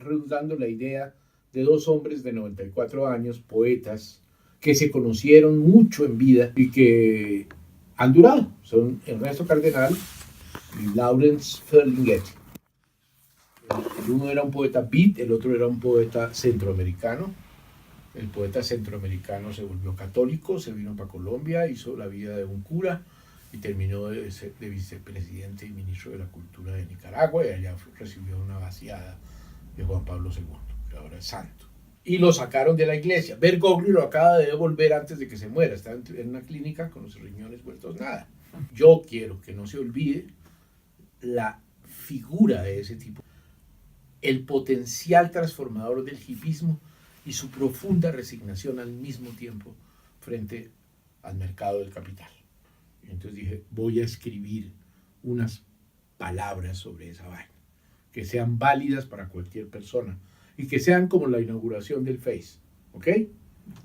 rondando la idea de dos hombres de 94 años, poetas, que se conocieron mucho en vida y que han durado. Son Ernesto Cardenal y Lawrence Ferlinghetti. El uno era un poeta beat, el otro era un poeta centroamericano. El poeta centroamericano se volvió católico, se vino para Colombia, hizo la vida de un cura y terminó de vicepresidente y ministro de la Cultura de Nicaragua, y allá recibió una vaciada de Juan Pablo II, que ahora es santo. Y lo sacaron de la iglesia. Bergoglio lo acaba de devolver antes de que se muera. Está en una clínica con los riñones vueltos nada. Yo quiero que no se olvide la figura de ese tipo, el potencial transformador del hipismo y su profunda resignación al mismo tiempo frente al mercado del capital. Y entonces dije, voy a escribir unas palabras sobre esa vaina, que sean válidas para cualquier persona y que sean como la inauguración del Face. ¿Ok?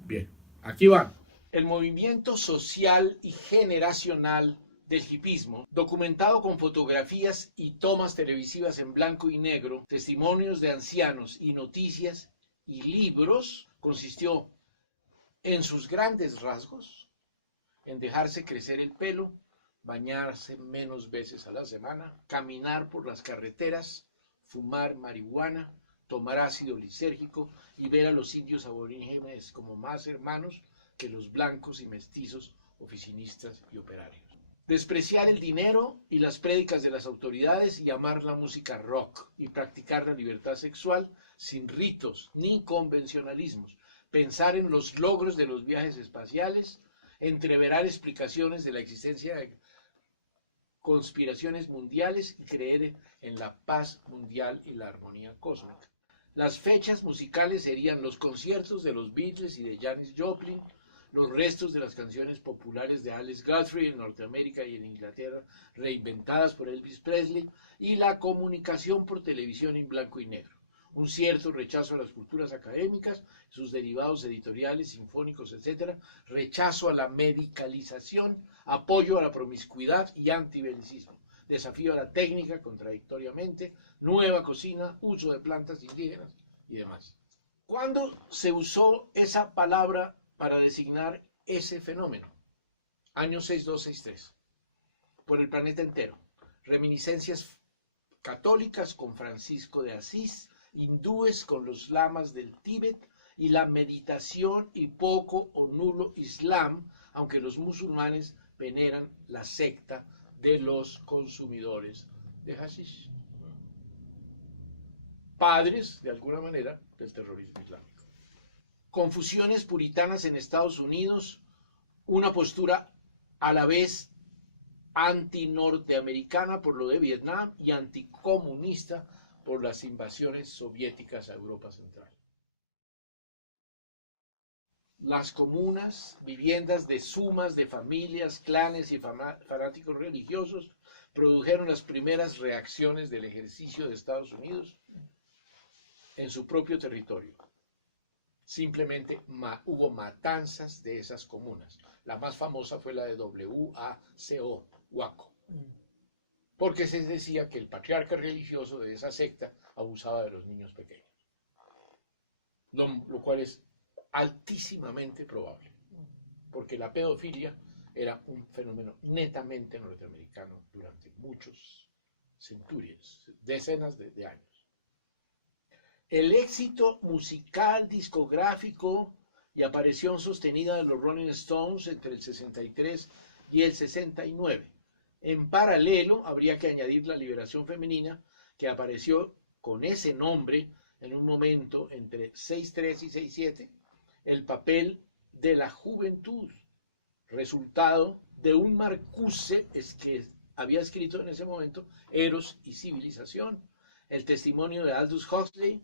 Bien, aquí va. El movimiento social y generacional del hipismo, documentado con fotografías y tomas televisivas en blanco y negro, testimonios de ancianos y noticias y libros, consistió en sus grandes rasgos en dejarse crecer el pelo, bañarse menos veces a la semana, caminar por las carreteras, fumar marihuana, tomar ácido lisérgico y ver a los indios aborígenes como más hermanos que los blancos y mestizos oficinistas y operarios. Despreciar el dinero y las prédicas de las autoridades y amar la música rock y practicar la libertad sexual sin ritos ni convencionalismos. Pensar en los logros de los viajes espaciales, entreverar explicaciones de la existencia de conspiraciones mundiales y creer en la paz mundial y la armonía cósmica. Las fechas musicales serían los conciertos de los Beatles y de Janis Joplin, los restos de las canciones populares de Alice Guthrie en Norteamérica y en Inglaterra, reinventadas por Elvis Presley, y la comunicación por televisión en blanco y negro. Un cierto rechazo a las culturas académicas, sus derivados editoriales, sinfónicos, etc., rechazo a la medicalización, apoyo a la promiscuidad y antibelicismo, desafío a la técnica contradictoriamente, nueva cocina, uso de plantas indígenas y demás. ¿Cuándo se usó esa palabra para designar ese fenómeno? Año 6263, por el planeta entero. Reminiscencias católicas con Francisco de Asís, hindúes con los lamas del Tíbet, y la meditación y poco o nulo Islam, aunque los musulmanes veneran la secta de los consumidores de hashish. Padres, de alguna manera, del terrorismo islámico. Confusiones puritanas en Estados Unidos, una postura a la vez anti-norteamericana por lo de Vietnam y anticomunista por las invasiones soviéticas a Europa Central. Las comunas, viviendas de sumas de familias, clanes y fanáticos religiosos, produjeron las primeras reacciones del ejercicio de Estados Unidos en su propio territorio. Simplemente hubo matanzas de esas comunas. La más famosa fue la de WACO, Waco, porque se decía que el patriarca religioso de esa secta abusaba de los niños pequeños, lo cual es altísimamente probable, porque la pedofilia era un fenómeno netamente norteamericano durante muchos centurias, decenas de años. El éxito musical, discográfico y aparición sostenida de los Rolling Stones entre el 63 y el 69. En paralelo, habría que añadir la liberación femenina, que apareció con ese nombre en un momento entre 6.3 y 6.7, el papel de la juventud, resultado de un Marcuse que había escrito en ese momento Eros y Civilización, el testimonio de Aldous Huxley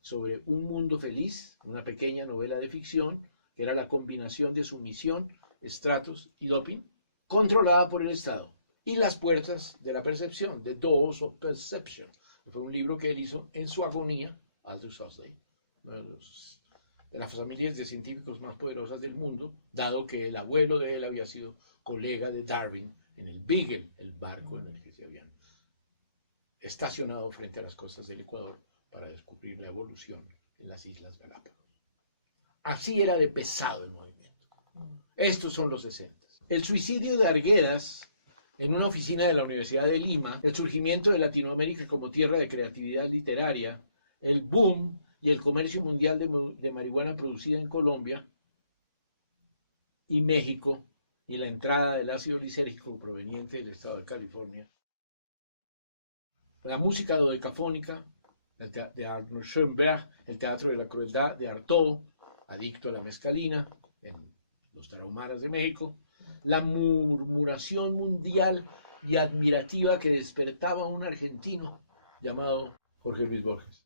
sobre un mundo feliz, una pequeña novela de ficción que era la combinación de sumisión, estratos y doping, controlada por el Estado, y Las puertas de la percepción, The Doors of Perception, que fue un libro que él hizo en su agonía, Aldous Huxley, uno de las familias de científicos más poderosas del mundo, dado que el abuelo de él había sido colega de Darwin en el Beagle, el barco en el que se habían estacionado frente a las costas del Ecuador para descubrir revolución en las Islas Galápagos. Así era de pesado el movimiento. Estos son los 60. El suicidio de Arguedas en una oficina de la Universidad de Lima, el surgimiento de Latinoamérica como tierra de creatividad literaria, el boom y el comercio mundial de marihuana producida en Colombia y México, y la entrada del ácido lisérgico proveniente del estado de California, la música dodecafónica de Arnold Schoenberg, el teatro de la crueldad de Artaud, adicto a la mescalina, en Los Tarahumaras de México, la murmuración mundial y admirativa que despertaba un argentino llamado Jorge Luis Borges.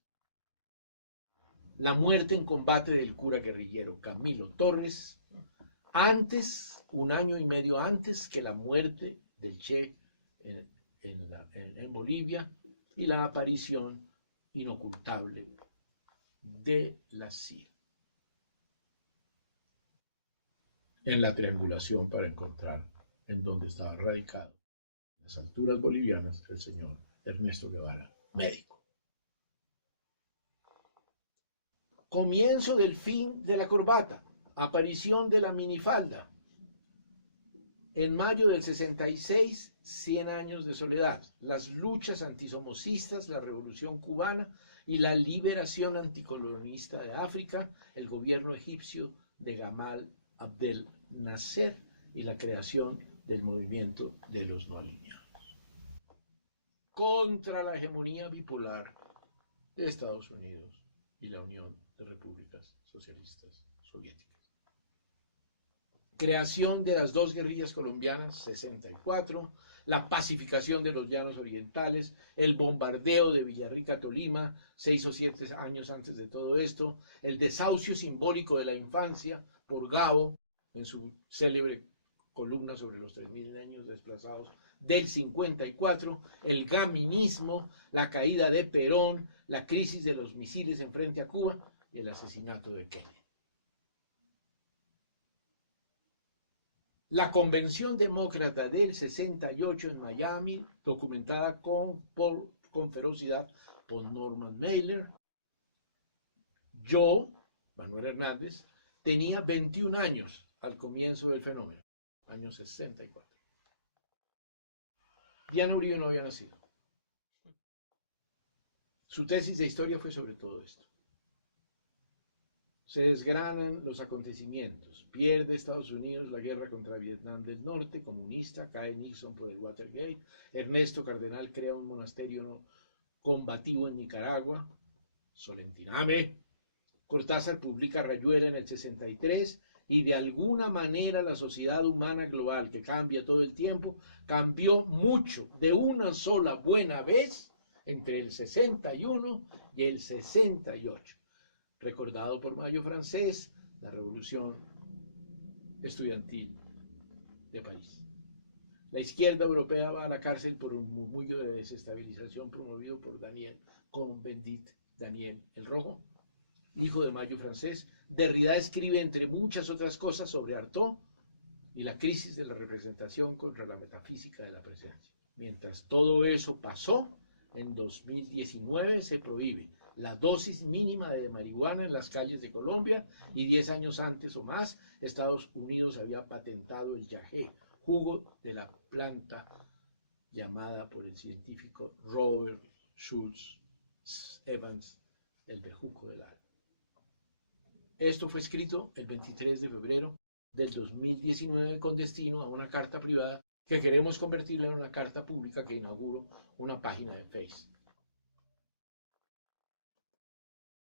La muerte en combate del cura guerrillero Camilo Torres, un año y medio antes que la muerte del Che en Bolivia, y la aparición inocultable de la CIA en la triangulación para encontrar en dónde estaba radicado, en las alturas bolivianas, el señor Ernesto Guevara, médico. Comienzo del fin de la corbata, aparición de la minifalda. En mayo del 66, 100 años de soledad, las luchas antisomocistas, la revolución cubana y la liberación anticolonista de África, el gobierno egipcio de Gamal Abdel Nasser y la creación del movimiento de los no alineados. Contra la hegemonía bipolar de Estados Unidos y la Unión de Repúblicas Socialistas Soviéticas. Creación de las dos guerrillas colombianas, 64, la pacificación de los llanos orientales, el bombardeo de Villarrica, Tolima, 6 o 7 años antes de todo esto, el desahucio simbólico de la infancia por Gabo, en su célebre columna sobre los 3.000 años desplazados del 54, el gaminismo, la caída de Perón, la crisis de los misiles en frente a Cuba y el asesinato de Kennedy. La Convención Demócrata del 68 en Miami, documentada con ferocidad por Norman Mailer. Yo, Manuel Hernández, tenía 21 años al comienzo del fenómeno, año 64. Diana Uribe no había nacido. Su tesis de historia fue sobre todo esto. Se desgranan los acontecimientos. Pierde Estados Unidos la guerra contra Vietnam del Norte, comunista, cae Nixon por el Watergate, Ernesto Cardenal crea un monasterio combativo en Nicaragua, Solentiname, Cortázar publica Rayuela en el 63, y de alguna manera la sociedad humana global, que cambia todo el tiempo, cambió mucho de una sola buena vez entre el 61 y el 68. Recordado por Mayo Francés, la revolución estudiantil de París. La izquierda europea va a la cárcel por un murmullo de desestabilización promovido por Daniel Cohn-Bendit, Daniel el Rojo, hijo de Mayo Francés. Derrida escribe, entre muchas otras cosas, sobre Artaud y la crisis de la representación contra la metafísica de la presencia. Mientras todo eso pasó, en 2019 se prohíbe la dosis mínima de marihuana en las calles de Colombia, y 10 años antes o más, Estados Unidos había patentado el yagé, jugo de la planta llamada por el científico Robert Schultz Evans el bejuco del alma. Esto fue escrito el 23 de febrero del 2019 con destino a una carta privada que queremos convertirla en una carta pública que inauguro una página de Facebook.